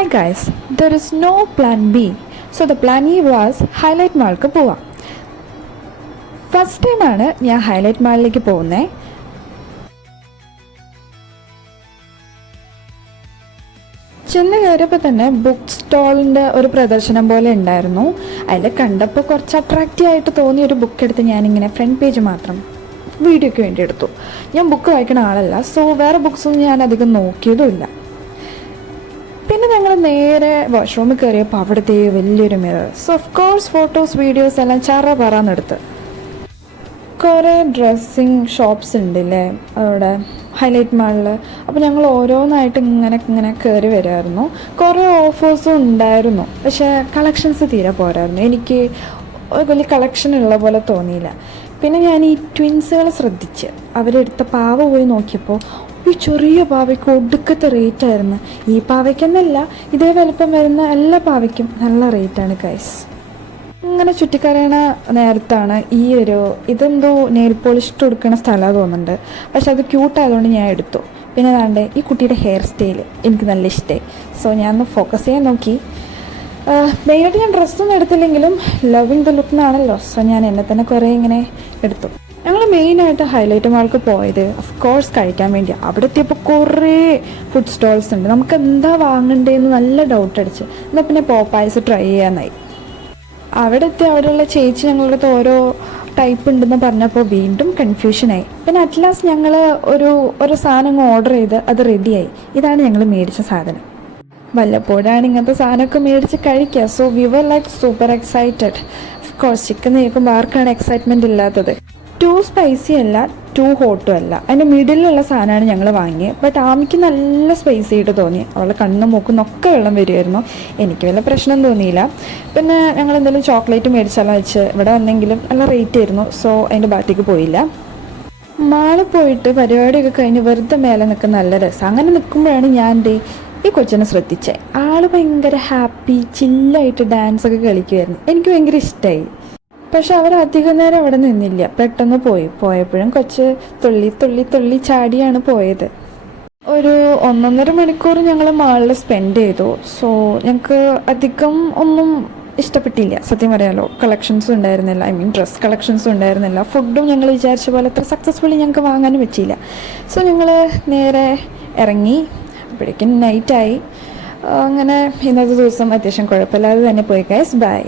Hi guys, there is no plan B. So the plan E was highlight മാൾക്ക് പോവാം. First ടൈമാണ് ഞാൻ highlight മാളിലേക്ക് പോകുന്നത്. ചെന്ന് കയറിയപ്പോൾ തന്നെ ബുക്ക് സ്റ്റോളിൻ്റെ ഒരു പ്രദർശനം പോലെ ഉണ്ടായിരുന്നു. അതിൽ കണ്ടപ്പോൾ കുറച്ച് അട്രാക്റ്റീവ് ആയിട്ട് തോന്നിയ ഒരു ബുക്ക് എടുത്ത് ഞാനിങ്ങനെ ഫ്രണ്ട് പേജ് മാത്രം വീഡിയോയ്ക്ക് വേണ്ടി എടുത്തു. ഞാൻ ബുക്ക് വായിക്കുന്ന ആളല്ല, സോ വേറെ ബുക്സൊന്നും ഞാൻ അധികം നോക്കിയതുമില്ല. പിന്നെ ഞങ്ങൾ നേരെ വാഷ്റൂമിൽ കയറിയപ്പോൾ അവിടുത്തെ വലിയൊരു mirror. So of course photos videos എല്ലാം പറന്നെടുത്ത്. കുറേ ഡ്രസ്സിങ് ഷോപ്സ് ഉണ്ടല്ലേ അവിടെ ഹൈലൈറ്റ് മാളിൽ. അപ്പോൾ ഞങ്ങൾ ഓരോന്നായിട്ട് ഇങ്ങനെ കയറി വരുമായിരുന്നു. കുറേ ഓഫേഴ്സും ഉണ്ടായിരുന്നു, പക്ഷേ കളക്ഷൻസ് തീരെ പോരായിരുന്നു. എനിക്ക് വലിയ കളക്ഷൻ ഉള്ള പോലെ തോന്നിയില്ല. പിന്നെ ഞാൻ ഈ ട്വിൻസുകളെ ശ്രദ്ധിച്ച് അവരെടുത്ത പാവ പോയി നോക്കിയപ്പോൾ ഈ ചെറിയ പാവയ്ക്ക് ഒടുക്കത്തെ റേറ്റായിരുന്നു. ഈ പാവയ്ക്കെന്നല്ല, ഇതേ വലുപ്പം വരുന്ന എല്ലാ പാവയ്ക്കും നല്ല റേറ്റാണ് ഗൈസ്. ഇങ്ങനെ ചുറ്റിക്കറിയണ നേരത്താണ് ഇതെന്തോ നെയിൽ പോളിഷ് കൊടുക്കുന്ന സ്ഥലമാണ് തോന്നുന്നുണ്ട്. പക്ഷെ അത് ക്യൂട്ടായതുകൊണ്ട് ഞാൻ എടുത്തു. പിന്നെ അതാണ്ട് ഈ കുട്ടിയുടെ ഹെയർ സ്റ്റൈൽ എനിക്ക് നല്ല ഇഷ്ടമായി. സോ ഞാൻ ഒന്ന് ഫോക്കസ് ചെയ്യാൻ നോക്കി. മെയിനായിട്ട് ഞാൻ ഡ്രസ്സൊന്നും എടുത്തില്ലെങ്കിലും ലവിങ് ദ ലുക്ക് എന്നാണല്ലോ, സോ ഞാൻ എന്നെ തന്നെ കുറേ ഇങ്ങനെ എടുത്തു. ഞങ്ങൾ മെയിനായിട്ട് ഹൈലൈറ്റ് മാൾക്ക് പോയത് ഓഫ് കോഴ്സ് കഴിക്കാൻ വേണ്ടിയാണ്. അവിടെ എത്തിയപ്പോൾ കുറേ ഫുഡ് സ്റ്റോൾസ് ഉണ്ട്. നമുക്ക് എന്താ വാങ്ങണ്ടേന്ന് നല്ല ഡൗട്ട് അടിച്ച്. എന്നാൽ പിന്നെ പോപ്പായസ് ട്രൈ ചെയ്യാനായി. അവിടെ എത്തി അവിടെയുള്ള ചേച്ചി ഞങ്ങളുടെ അടുത്ത് ഓരോ ടൈപ്പ് ഉണ്ടെന്ന് പറഞ്ഞപ്പോൾ വീണ്ടും കൺഫ്യൂഷനായി. പിന്നെ അറ്റ് ലാസ്റ്റ് ഞങ്ങൾ ഒരു സാധനം ഓർഡർ ചെയ്ത് അത് റെഡിയായി. ഇതാണ് ഞങ്ങൾ മേടിച്ച സാധനം. വല്ലപ്പോഴാണ് ഇങ്ങനത്തെ സാധനമൊക്കെ മേടിച്ച് കഴിക്കുക. So we were like super excited. Of course chicken കേൾക്കുമ്പോൾ ആർക്കാണ് എക്സൈറ്റ്മെൻറ്റ് ഇല്ലാത്തത്. ടു സ്പൈസി അല്ല, ടു ഹോട്ടും അല്ല, അതിൻ്റെ മിഡിലുള്ള സാധനമാണ് ഞങ്ങൾ വാങ്ങിയത്. ബട്ട് ആമിക്ക് നല്ല സ്പൈസി ആയിട്ട് തോന്നി. അവളുടെ കണ്ണും മൂക്കുന്നൊക്കെ വെള്ളം വരുമായിരുന്നു. എനിക്ക് വല്ല പ്രശ്നം തോന്നിയില്ല. പിന്നെ ഞങ്ങൾ എന്തെങ്കിലും ചോക്ലേറ്റ് മേടിച്ചാലോ വെച്ച് ഇവിടെ വന്നെങ്കിലും നല്ല റേറ്റ് ആയിരുന്നു. സോ അതിൻ്റെ ഭാഗത്തേക്ക് പോയില്ല. മാളിൽ പോയിട്ട് പരിപാടിയൊക്കെ കഴിഞ്ഞ് വെറുതെ മേലെ നിൽക്കുന്ന നല്ല രസം. അങ്ങനെ നിൽക്കുമ്പോഴാണ് ഞാൻ ഈ കൊച്ചിനെ ശ്രദ്ധിച്ചത്. ആൾ ഭയങ്കര ഹാപ്പി ചില്ലായിട്ട് ഡാൻസൊക്കെ കളിക്കുമായിരുന്നു. എനിക്ക് ഭയങ്കര ഇഷ്ടമായി. പക്ഷെ അവരധികം നേരം അവിടെ നിന്നില്ല, പെട്ടെന്ന് പോയപ്പോഴും കൊച്ച് തുള്ളി ചാടിയാണ് പോയത്. ഒരു 1.5 മണിക്കൂർ ഞങ്ങൾ മാളിൽ സ്പെൻഡ് ചെയ്തു. സോ ഞങ്ങൾക്ക് അധികം ഒന്നും ഇഷ്ടപ്പെട്ടില്ല സത്യം പറയാലോ. കളക്ഷൻസും ഉണ്ടായിരുന്നില്ല, ഡ്രസ് കളക്ഷൻസും ഉണ്ടായിരുന്നില്ല. ഫുഡും ഞങ്ങൾ വിചാരിച്ച പോലെ അത്ര സക്സസ്ഫുള്ളി ഞങ്ങൾക്ക് വാങ്ങാനും പറ്റിയില്ല. സോ ഞങ്ങൾ നേരെ ഇറങ്ങി. അപ്പോഴേക്കും നൈറ്റായി. അങ്ങനെ ഇന്നത്തെ ദിവസം അത്യാവശ്യം കുഴപ്പമില്ലാതെ തന്നെ പോയി ഗൈസ്. ബൈ.